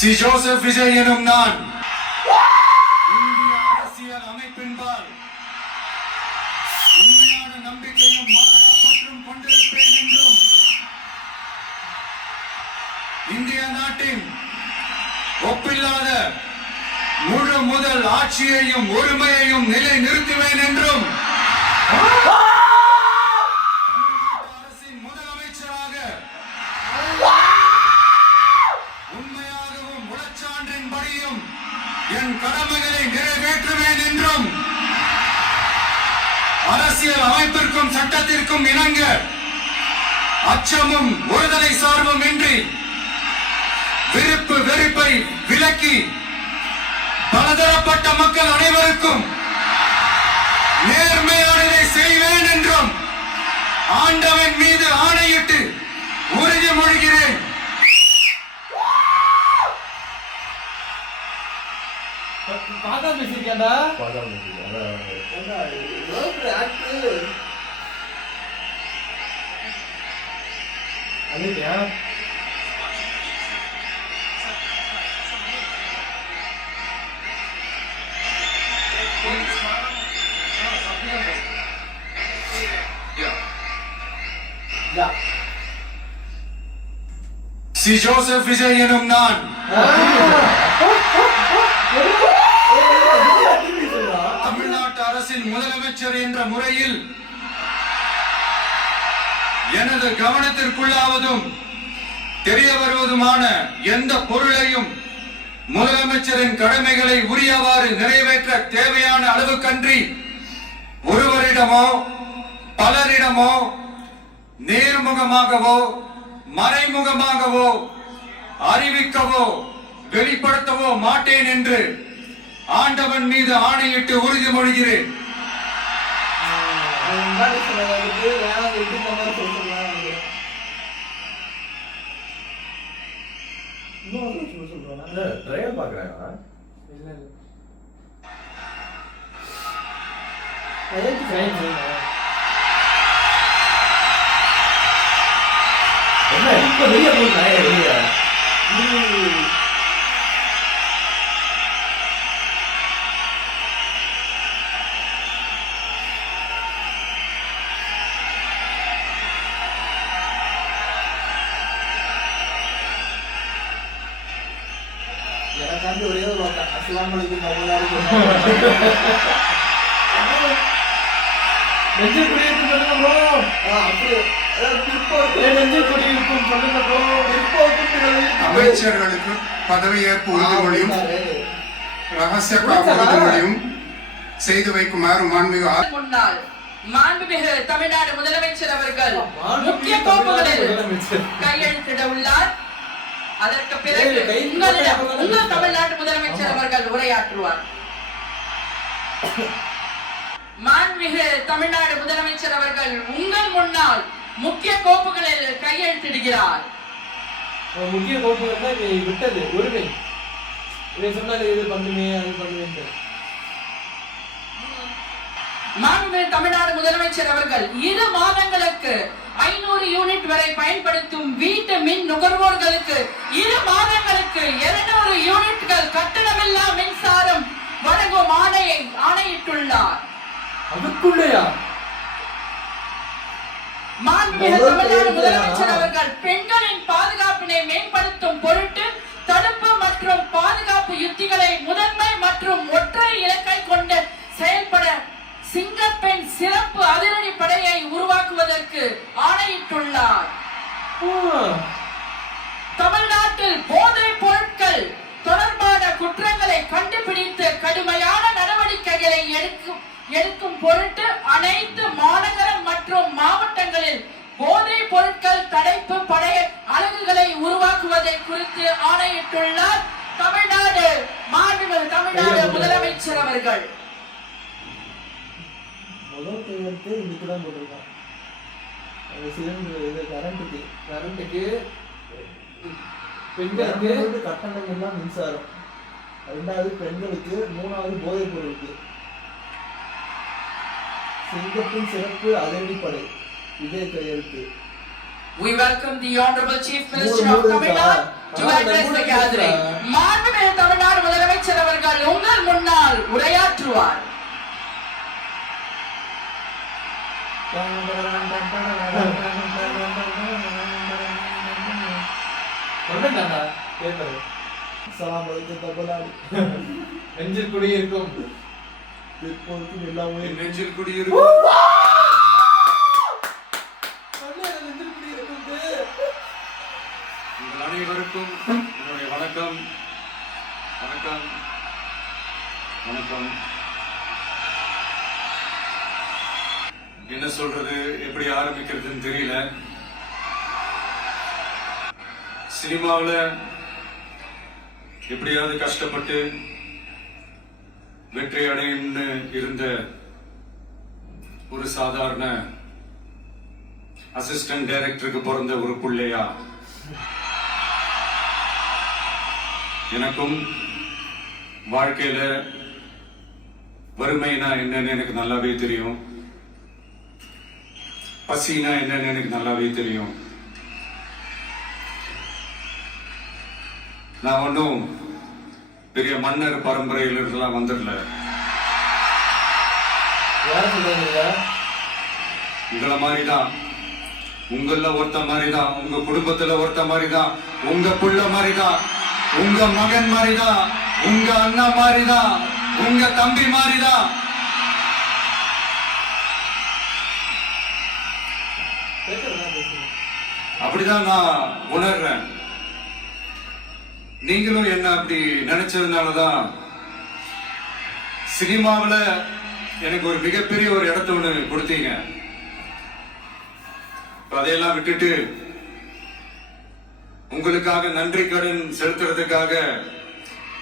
C Joseph Vijay எனும் நான் இந்திய அரசியல் அமைப்பின்பால் உண்மையான நம்பிக்கையும் மாறா பற்றும் கொண்டிருப்பேன் என்றும் இந்திய நாட்டின் ஒப்பில்லாத முழு முதல் ஆட்சியையும் ஒருமையையும் நிலை நிறுத்துவேன் என்றும் அரசின் முதலமைச்சராக உண்மையாகவும் உளச்சான்றின்படியும் என் கடமைகளை நிறைவேற்றுவேன் என்றும் அரசியல் அமைப்பிற்கும் சட்டத்திற்கும் இணங்க அச்சமும் ஒருதலை சார்பும் இன்றி விருப்பு வெறுப்பை விலக்கி பலதரப்பட்ட மக்கள் அனைவருக்கும் நேர்மையானதை செய்வேன் என்றும் ஆண்டவன் மீது ஆணையிட்டு உறுதிமொழிகிறேன். சி ஜோசப் விஜய் எனும் நான் தமிழ்நாட்டு அரசின் முதலமைச்சர் என்ற முறையில் எனது கவனத்திற்குள்ளாவதும் தெரிய வருவதுமான எந்த பொருளையும் முதலமைச்சரின் கடமைகளை உரியவாறு நிறைவேற்ற தேவையான அளவுக்கன்றி ஒருவரிடமோ பலரிடமோ நேர்முகமாகவோ மறைமுகமாகவோ அறிவிக்கவோ வெளிப்படுத்தவோ மாட்டேன் என்று ஆண்டவன் மீது ஆணையிட்டு உறுதிமொழிகிறேன். எனக்காண்டி ஒரே ஒரு அஸ்ஸலாமு அலைக்கும் நெஞ்சு குடியிருக்கும் சொல்லுங்க ப்ரோ. நெஞ்சு குடியிருக்கும் சொல்லுங்க ப்ரோ. அமைச்சர்களுக்கு பதவியேற்பு உறுதிமொழியும் ரகசிய காப்பு உறுதிமொழியும் செய்து வைக்குமாறு மாண்புமிகு தமிழ்நாடு முதலமைச்சர் அவர்கள் முக்கிய கோப்புகளில் கையெழுத்திட உள்ளார். அதற்கு பிறகு உங்கள் தமிழ்நாட்டு முதலமைச்சர் அவர்கள் உரையாற்றுவார். மாண்புமிகு தமிழ்நாடு முதலமைச்சர் அவர்கள் உங்கள் முன்னால் முக்கிய கோப்புகளில் கையெழுத்திடுகிறார். முக்கிய கோப்புகள் தான் விட்டது உரிமை. இதை சொன்னாரு இது பண்ணுமே அது பண்ணுவேன். மாண்புமிகு தமிழ்நாடு முதலமைச்சர் அவர்கள் 2 மாதங்களுக்கு 500 யூனிட் வரை பயன்படுத்தும் வீட்டு மின் நுகர்வோர்களுக்கு 2 மாதங்களுக்கு 200 யூனிட்கள் கட்டணமில்லா மின்சாரம் வழங்கும் ஆணையிட்டுள்ளார். அதுக்குள்ளயா மாண்புமிகு தமிழ்நாடு முதலமைச்சர் அவர்கள் பெண்களின் பாதுகாப்பினை மேம்படுத்தும் பொருட்டு தடுப்பு மற்றும் பாதுகாப்பு யுத்திகளை முதன்மை மற்றும் ஒற்றை இலக்கை கொண்டு செயல்பட சிங்கப்பெண் சிறப்பு அதிரடி படையை உருவாக்குவதற்கு ஆணையிட்டுள்ளார். தமிழ்நாட்டில் போதைப் பொருட்கள் தொடர்பான குற்றங்களை கண்டுபிடித்து கடுமையான நடவடிக்கைகளை எடுக்கும் பொருட்டு அனைத்து மாநகரம் மற்றும் மாவட்டங்களில் போதைப் பொருட்கள் தடுப்பு படை அலகுகளை உருவாக்குவதை குறித்து ஆணையிட்டுள்ளார் தமிழ்நாடு முதலமைச்சர் அவர்கள். முதல் கையெழுத்து இன்னைக்கு தான் போட்டிருக்கான். கரண்ட்டுக்கு பெண்களுக்கு கட்டணம் எல்லாம் மின்சாரம், 2வது பெண்களுக்கு, 3வது போதைப் பொருளுக்கு. சிங்கப்பெண் சிறப்பு அதிரடிப்படை இதே கையெழுத்து. We welcome the Honorable Chief Minister of Tamil Nadu to address the gathering. மாண்புமிகு தமிழ்நாடு முதலமைச்சர் அவர்கள் உங்கள் முன்னால் உரையாற்றுவார். நெஞ்சில் குடியிருக்கும் என் நெஞ்சில் குடியிருக்கும் உங்கள் அனைவருக்கும் என்னுடைய வணக்கம். வணக்கம் வணக்கம். என்ன சொல்றது, எப்படி ஆரம்பிக்கிறதுன்னு தெரியல. சினிமாவில் எப்படியாவது கஷ்டப்பட்டு வெற்றி அடையும்னு இருந்த ஒரு சாதாரண அசிஸ்டன்ட் டைரக்டருக்கு பிறந்த ஒரு பிள்ளையா எனக்கும் வாழ்க்கையில வறுமைனா என்னன்னு எனக்கு நல்லாவே தெரியும். பசினா என்னன்னு எனக்கு நல்லாவே தெரியும். நான் ஒன்றும் பெரிய மன்னர் பரம்பரையிலிருந்துலாம் வந்துடல. உங்களை மாதிரிதான், உங்கள ஒருத்த மாதிரிதான், உங்க குடும்பத்துல ஒருத்த மாதிரிதான், உங்க புள்ள மாதிரிதான், உங்க மகன் மாதிரிதான், உங்க அண்ணா மாதிரிதான், உங்க தம்பி மாதிரிதான். அப்படிதான் நான் உணர்றேன். நீங்களும் என்ன அப்படி நினைச்சதுனாலதான் சினிமாவில் எனக்கு ஒரு மிகப்பெரிய ஒரு இடத்த ஒண்ணு கொடுத்தீங்க. அதையெல்லாம் விட்டுட்டு உங்களுக்காக நன்றி கடன் செலுத்துறதுக்காக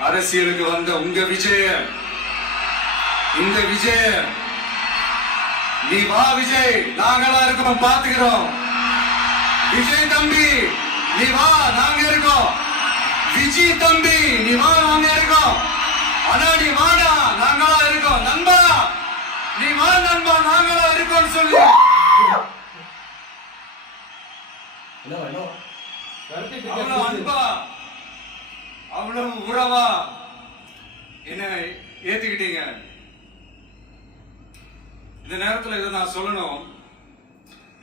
அரசியலுக்கு வந்த உங்க விஜய, இந்த விஜய, நீ வா விஜய், நாங்களா இருக்கோம், பாத்துக்கிறோம். விஜய் தம்பி நீ வா, நாங்க இருக்கோம். விஜய் தம்பி நீ வா, நாங்க இருக்கோம். அண்ணா நீ வாடா, நாங்களா இருக்கோம். நண்பா நீ வா நண்பா, நாங்களா இருக்கோம் சொல்லி அவ்வளவு அன்பா, அவ்வளவு உறவா என்ன ஏத்துக்கிட்டீங்க. இந்த நேரத்துல இதை நான் சொல்லணும்.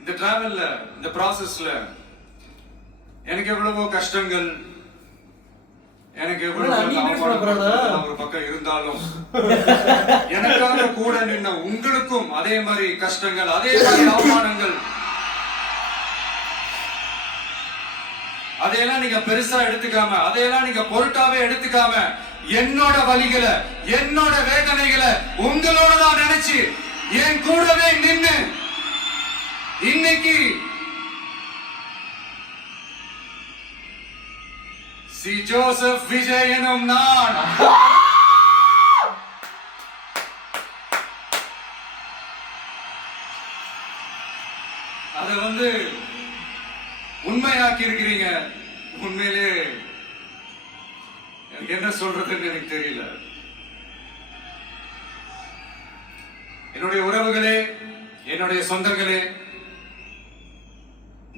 இந்த டிராவல்ல, இந்த ப்ராசஸ்ல எனக்கு எவ்வளவோ கஷ்டங்கள், எனக்கு ஒரு பக்கம் இருந்தாலும் எனக்காக கூட நின்ன உங்களுக்கும் அதே மாதிரி கஷ்டங்கள், அதே மாதிரி அவமானங்கள், அதையெல்லாம் நீங்க பெருசா எடுத்துக்காம, அதையெல்லாம் நீங்க பொருட்டாவே எடுத்துக்காம, என்னோட வலிகளை, என்னோட வேதனைகளை உங்களோட தான் நினைச்சு என் கூடவே நின்னு இன்னைக்கு சி ஜோசப் விஜய் எனும் நான் அதை உண்மையாக்கி இருக்கிறீங்க. உண்மையிலே எனக்கு என்ன சொல்றதுன்னு எனக்கு தெரியல. என்னுடைய உறவுகளே, என்னுடைய சொந்தங்களே,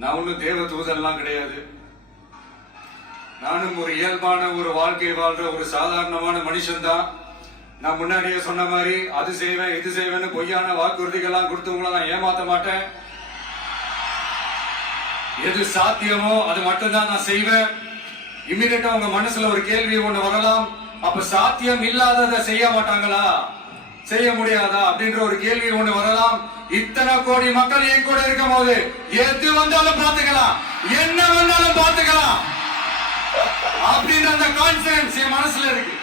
நான் ஒன்னும் தேவ தூதெல்லாம் கிடையாது. நானும் ஒரு இயல்பான ஒரு வாழ்க்கை வாழ்ற ஒரு சாதாரணமான மனுஷன் தான். நான் முன்னாடியே சொன்ன மாதிரி அது செய்வேன் இது செய்வேன்னு பொய்யான வாக்குறுதிகள்லாம் கொடுத்து உங்களை நான் ஏமாத்த மாட்டேன். எது சாத்தியமோ அது மட்டும்தான் நான் செய்வேன். இம்மிடியட்டா உங்க மனசுல ஒரு கேள்வி ஒண்ணு வரலாம், அப்ப சாத்தியம் இல்லாததை செய்ய மாட்டாங்களா, செய்ய முடியாதா அப்படின்ற ஒரு கேள்வி ஒண்ணு வரலாம். இத்தனை கோடி மக்கள் என் கூட இருக்கும் போது எது வந்தாலும் பாத்துக்கலாம், என்ன வந்தாலும் பாத்துக்கலாம் அப்படின்ற அந்த கான்பிடன்ஸ் என் மனசுல இருக்கு.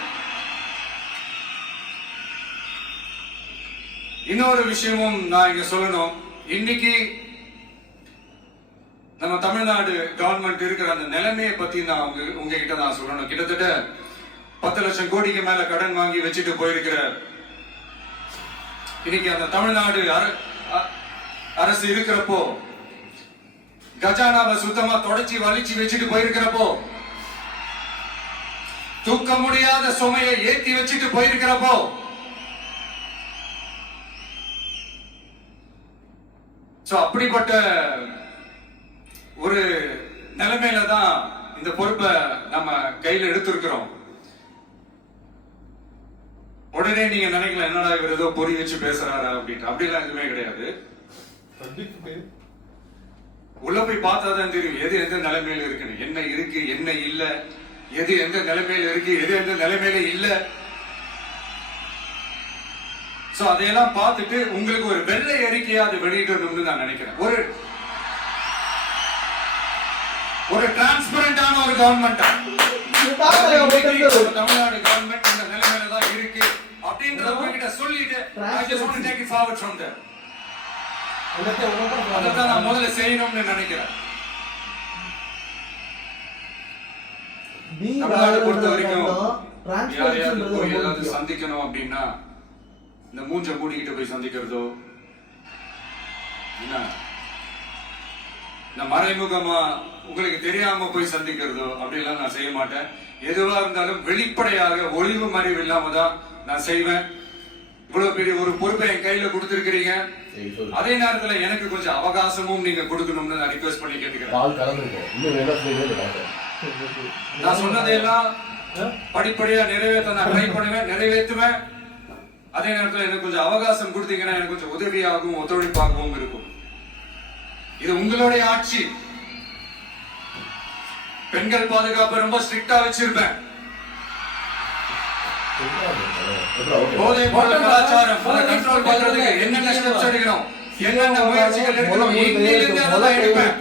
இன்னொரு விஷயமும் நான் இங்க சொல்லணும். இன்னைக்கு நம்ம தமிழ்நாடு கவர்மெண்ட் இருக்கிற அந்த நிலைமையை பத்தி நான் உங்ககிட்ட நான் சொல்லணும். கிட்டத்தட்ட 10 லட்சம் கோடிக்கு மேல கடன் வாங்கி வச்சுட்டு போயிருக்கிற இன்னைக்கு அந்த தமிழ்நாடு அரசு இருக்கிறப்போ, கஜானாவை சுத்தமா தொடச்சி வலிச்சு வச்சுட்டு போயிருக்கிறப்போ, தூக்க முடியாத சுமையை ஏத்தி வச்சுட்டு போயிருக்கிறப்போ, அப்படிப்பட்ட ஒரு நிலைமையில தான் இந்த பொறுப்பை நம்ம கையில எடுத்திருக்கிறோம். உடனே நீங்க நினைக்கல என்னடா இவர் ஏதோ பொறி வச்சு பேசுறாரா அப்படின்ட்டு. அப்படிலாம் எதுவுமே கிடையாது. உள்ள போய் பார்த்தாதான் தெரியும் எது எந்த நிலைமையில இருக்குன்னு, என்ன இருக்கு என்ன இல்ல, எது எந்த நிலைமையில இருக்கு எது எந்த நிலைமையில இல்ல. சோ அதையெல்லாம் பார்த்துட்டு உங்களுக்கு ஒரு வெள்ளை அறிக்கையா அதை வெளியிடணும்னு நான் நினைக்கிறேன். ஒரு டிரான்ஸ்பரண்டான ஒரு கவர்மெண்ட், தமிழ்நாடு கவர்மெண்ட் இந்த நிலைமையில தான் இருக்கு அப்படின்றத உங்ககிட்ட சொல்லிட்டு I just want to take it forward from there. அதான் நான் முதல்ல செய்யணும்னு நினைக்கிறேன். தமிழ்நாடு பொறுத்த வரைக்கும் யாரையாவது போய் ஏதாவது சந்திக்கணும் அப்படின்னா இந்த மூஞ்ச மூடிக்கிட்டு போய் சந்திக்கிறதோ, என்ன இந்த மறைமுகமா உங்களுக்கு தெரியாம போய் சந்திக்கிறதோ அப்படிலாம் நான் செய்ய மாட்டேன். எதுவா இருந்தாலும் வெளிப்படையாக ஒளிவு மறைவு இல்லாம தான் நான் செய்வேன். இவ்வளவு பெரிய ஒரு பொறுப்பை என் கையில கொடுத்திருக்கிறீங்க. அதே நேரத்துல எனக்கு கொஞ்சம் அவகாசமும் நீங்க கொடுக்கணும்னு நான் ரிக்வெஸ்ட் பண்ணி கேட்டுக்கிறேன். நான் சொன்னதையெல்லாம் படிப்படியா நிறைவேற்ற நான் ட்ரை பண்ணுவேன், நிறைவேற்றுவேன். அதே நேரத்துல எனக்கு கொஞ்சம் அவகாசம் கொடுத்தீங்கன்னா எனக்கு கொஞ்சம் உதவியாகவும் ஒத்துழைப்பாகவும் இருக்கும். இது உங்களுடைய ஆட்சி. பெண்கள் பாதுகாப்பு ரொம்ப ஸ்ட்ரிக்டா வச்சிருப்பேன். போதை பொருள் கலாச்சாரம் அதை கண்ட்ரோல் பண்றதுக்கு என்னென்ன ஸ்டெப்ஸ் எடுக்கணும், என்னென்ன முயற்சிகள் எடுக்கணும், இன்னிலிருந்து அதை எடுப்பேன்.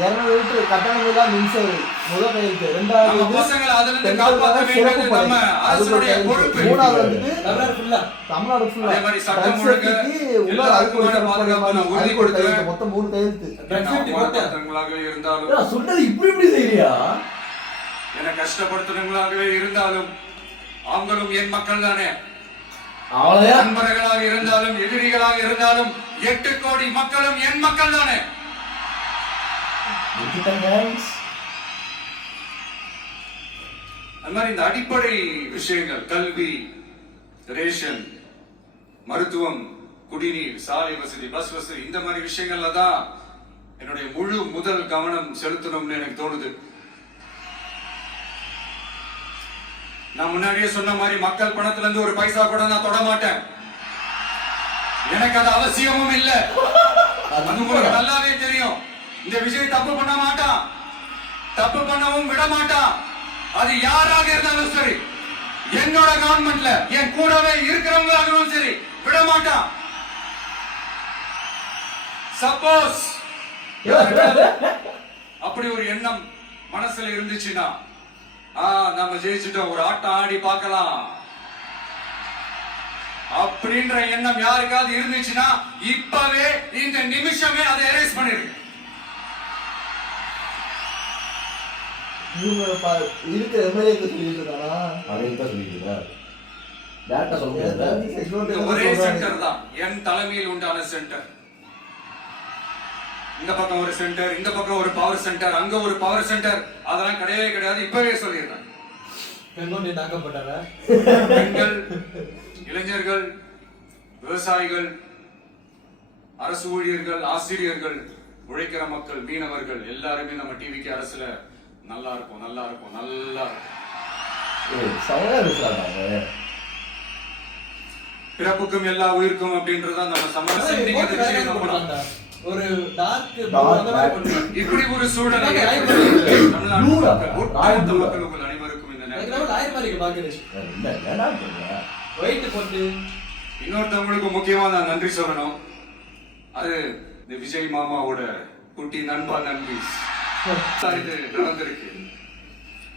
200 லிட்டர் கட்டணமில்லா மின்சார முதல் கையெழுத்து. 2வது பசங்களை அதுல இருந்து காப்பாற்ற வேண்டியது நம்ம அரசுடைய பொறுப்பு. 3வது தமிழ்நாடு ஃபுல்லா அதே மாதிரி சட்டம் ஒழுங்கு எல்லாருக்கும் பாதுகாப்பு நான் உறுதிப்படுத்துவேன். மொத்தம் 3 கையெழுத்து. இருந்தாலும் சொன்னது இப்படி செய்யறியா? என்ன கஷ்டப்படுத்துறவங்களாகவே இருந்தாலும் அவங்களும் என் மக்கள் தானே. நண்பர்களாக இருந்தாலும் எதிரிகளாக இருந்தாலும் 8 கோடி மக்களும் என் மக்கள் தானே. அது மாதிரி இந்த அடிப்படை விஷயங்கள், கல்வி, ரேஷன், மருத்துவம், குடிநீர், சாலை வசதி, பஸ் வசதி, இந்த மாதிரி விஷயங்கள்ல தான் என்னுடைய முதல் கவனம் செலுத்தணும்னு எனக்கு தோணுது. நான் முன்னாடியே சொன்ன மாதிரி மக்கள் பணத்துல இருந்து ஒரு பைசா கூட நான் தொட மாட்டேன். எனக்கு அது அவசியமும் இல்லை. அது உங்களுக்கு நல்லாவே தெரியும். இந்த விஜய் தப்பு பண்ண மாட்டான், தப்பு பண்ணவும் விட மாட்டான். அது யாராக இருந்தாலும் சரி, என்னோட கவர்மெண்ட்ல என் கூடவே இருக்கிறவங்களாகவும் சரி விட மாட்டான். சப்போஸ் அப்படி ஒரு எண்ணம் மனசுல இருந்துச்சுன்னா நம்ம ஜெயிச்சுட்டோம், ஒரு ஆட்டம் ஆடி பார்க்கலாம் அப்படின்ற எண்ணம் யாருக்காவது இருந்துச்சுன்னா இப்பவே இந்த நிமிஷமே அதை எரேஸ் பண்ணிருங்க. இருக்கிற எம்எல்ஏக்கு சொல்லிட்டு இருக்கானா? ஒரே சென்டர் தான் என் தலைமையில் உண்டான சென்டர். இந்த பக்கம் ஒரு சென்டர், இந்த பக்கம் ஒரு பவர் சென்டர், அங்க ஒரு பவர் சென்டர், அதெல்லாம் கிடையவே கிடையாது. இப்பவே சொல்லிடுறேன். பெண்கள், இளைஞர்கள், விவசாயிகள், அரசு ஊழியர்கள், ஆசிரியர்கள், உழைக்கிற மக்கள், மீனவர்கள் எல்லாருமே நம்ம டிவிக்கு அரசுல நல்லா இருக்கும், நல்லா இருக்கும், நல்லா இருக்கும். பிறப்புக்கும் எல்லா உயிருக்கும் அப்படின்றதான் நம்ம சமரசம். ஒரு டார்க் இப்படி ஒரு சூழலை மக்களுக்கு அனைவருக்கும் இந்த இன்னொருத்தவங்களுக்கு முக்கியமா நான் நன்றி சொல்லணும். அது இந்த விஜய் மாமாவோட குட்டி நண்பா நன்றி. இது நடந்திருக்கு.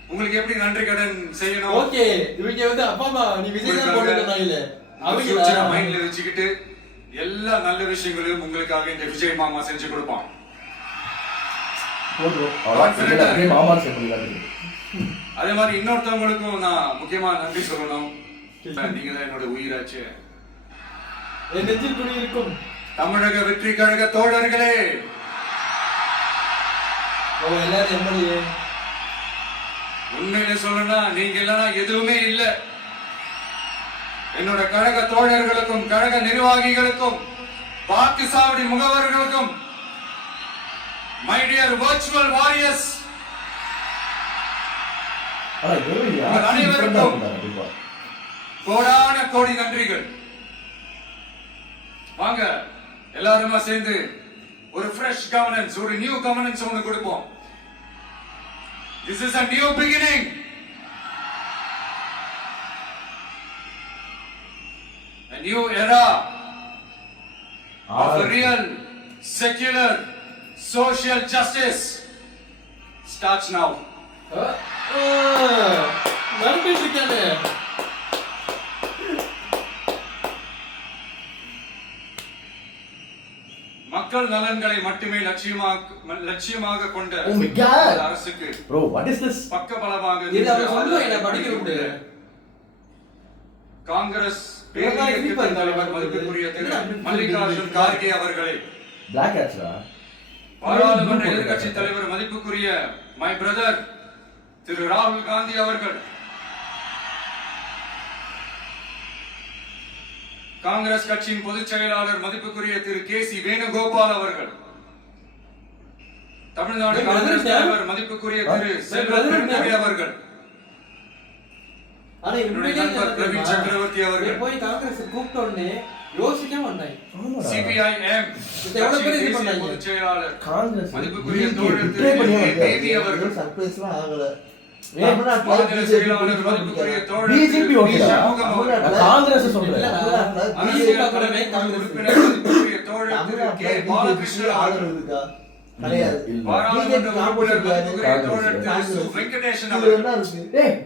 உங்களுக்கு எப்படி நன்றி கடன் செய்யணும்? ஓகே, இவங்க வந்து அப்பா அம்மா நீ விஜய் தான் போடுறதுனால அவங்க மைண்ட்ல வச்சுக்கிட்டு எல்லா நல்ல விஷயங்களையும் உங்களுக்காக இந்த விஜய் மாமா செஞ்சு கொடுப்பான். அதே மாதிரி இன்னொருத்தவங்களுக்கும் நான் முக்கியமா நன்றி சொல்லணும். நீங்க தான் என்னோட உயிராச்சு. என் நெஞ்சில் துணி இருக்கும் தமிழக வெற்றி கழக தோழர்களே, எல்லாரும் எம்எல்ஏ. உண்மையில சொல்லணும்னா நீங்க இல்லைன்னா எதுவுமே இல்லை. என்னோட கழக தோழர்களுக்கும், கழக நிர்வாகிகளுக்கும், வாக்கு சாவடி முகவர்களுக்கும் my dear virtual warriors, உங்கள் அனைவருக்கும் கோடான கோடி நன்றிகள். வாங்க எல்லாருமா சேர்ந்து ஒரு ஃப்ரெஷ் கவர்னன்ஸ், ஒரு நியூ கவர்னன்ஸ் ஒன்று கொடுப்போம். This is a new beginning. A new era of a real secular social justice starts now. நடந்துட்டு இருக்கானே. மக்கள் நலன்களை மட்டுமே லட்சியமாக கொண்ட Oh my God. அரசுக்கு Bro, what is this? பக்கபலமாக இது அவன் சொல்லுவான், என்ன படிக்க விடு. காங்கிரஸ் இவன் தான் பேரியக்க இனிப்பா இருந்தாலும் தலைவர் மதிப்பிற்குரிய திரு என்ன அப்படி மல்லிகார்ஜுன் கார்கே அவர்களே, Black hats டா. பாராளுமன்ற எதிர்க்கட்சி தலைவர் மதிப்புக்குரிய மை பிரதர் திரு ராகுல் காந்தி அவர்கள், காங்கிரஸ் கட்சியின் பொதுச் செயலாளர் மதிப்புக்குரிய திரு கே.சி. வேணுகோபால் அவர்கள், தமிழ்நாடு ஏய், காங்கிரஸ் brother, தலைவர் மதிப்புக்குரிய திரு ஏய், செல்வ brother, பெருந்தகை அவர்கள், ஆனா என்னுடைய உண்மையிலேயே நண்பர் பிரவீன் சக்கரவர்த்தி அவர்கள், போய் காங்கிரஸ் கூப்பிட்ட உடனே யோசிக்க மாட்டாங்க. ஆமாடா. சிபிஐஎம் இது எவ்வளவு பேர் இது தேசிய பண்ணாங்க? பொதுச் செயலாளர் காங்கிரஸ் மதிப்புக்குரிய BJP தோழர் betray பண்ணி திரு வந்தாரு. பேபி அவர்கள், சர்ப்ரைஸ்லாம் ஆகல. மாநில செயலாளர் மதிப்புக்குரிய தோழர் BJP திரு ஓகேடா. சண்முகம் அவர்கள், நான் காங்கிரஸ் சொல்றேன். இல்லடா. அரசியல் BJP தலைமை காங்கிரஸ். உறுப்பினர் மதிப்புக்குரிய தோழர் திரு கே. பாலகிருஷ்ணன் அவர்கள், கிடையாது. பாராளுமன்ற உறுப்பினர் மதிப்புக்குரிய தோழர் திரு சு. வெங்கடேசன் அவர்கள்,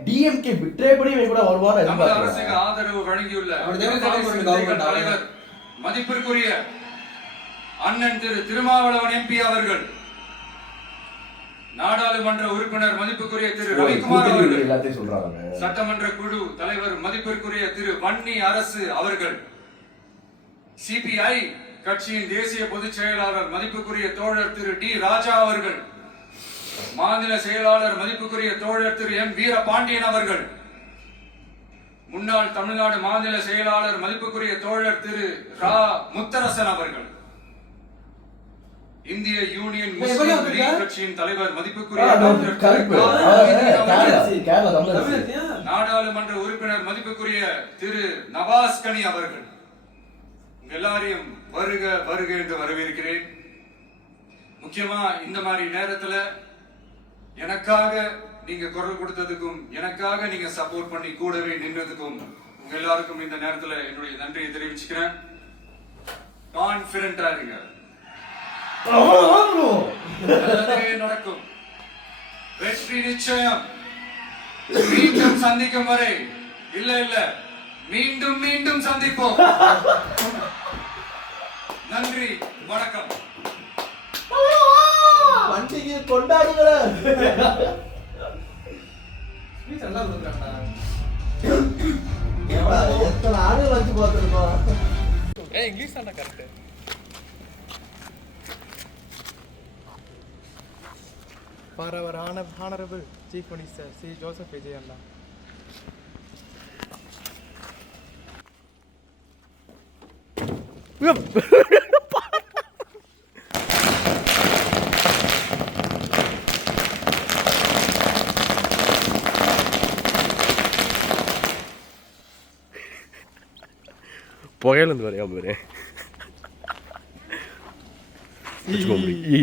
டிஎம்கே betray பண்ணி இவன் கூட வருவான்னு நமது அரசுக்கு எதிர்பார்க்கிறேன். ஆதரவு வழங்கியுள்ள அவர் தேவன் விடுதலை காவல் சிறுத்தைகள் கவர்மெண்ட் தலைவர் மதிப்பிற்குரிய அண்ணன் திரு திருமாவளவன் எம்பி அவர்கள், நாடாளுமன்ற உறுப்பினர் மதிப்புக்குரிய திரு ரவிக்குமார் அவர்கள், எல்லாத்தையும் சொல்றாங்க. சட்டமன்ற குழு தலைவர் மதிப்பிற்குரிய திரு வன்னி அரசு அவர்கள், சிபிஐ கட்சியின் தேசிய பொதுச் செயலாளர் மதிப்புக்குரிய தோழர் திரு டி ராஜா அவர்கள், மாநில செயலாளர் மதிப்புக்குரிய தோழர் திரு எம் வீரபாண்டியன் அவர்கள், முன்னாள் தமிழ்நாடு மாநில செயலாளர் மதிப்புக்குரிய தோழர் திரு ரா முத்தரசன் அவர்கள், இந்திய யூனியன் முஸ்லிம் லீக் கட்சியின் தலைவர் மதிப்புக்குரிய டாக்டர் திரு கருப்பு. கா. மொய்தீன் அவர்கள், கேரளா தமிழ் தமிழத்தியா? நாடாளுமன்ற உறுப்பினர் மதிப்புக்குரிய திரு நவாஸ் கனி அவர்கள், உங்க எல்லாரையும் வருக வருக என்று வரவேற்கிறேன். முக்கியமா இந்த மாதிரி நேரத்துல எனக்காக நீங்க குரல் கொடுத்ததுக்கும், எனக்காக நீங்க சப்போர்ட் பண்ணி கூடவே நின்றதுக்கும் உங்க எல்லாருக்கும் இந்த நேரத்துல என்னுடைய நன்றியை தெரிவிச்சுக்கிறேன். கான்பிடண்டா இருங்க, நல்லதே நடக்கும், வெற்றி நிச்சயம். மீண்டும் சந்திக்கும் வரை இல்ல மீண்டும் மீண்டும் சந்திப்போம். நன்றி, வணக்கம். பண்டிகை கொண்டாடுங்கள. ஸ்பீச் நல்லா கொடுக்குறாங்கடா. எத்தனை ஆளுகள் வச்சு பார்த்துருக்கோம். ஏய், இங்கிலீஷ் தான்டா correct. For our Honorable Chief Minister, Sri Joseph Vijayalla. പുകയിലെന്ന് പറയാൻ പോരെ ഈ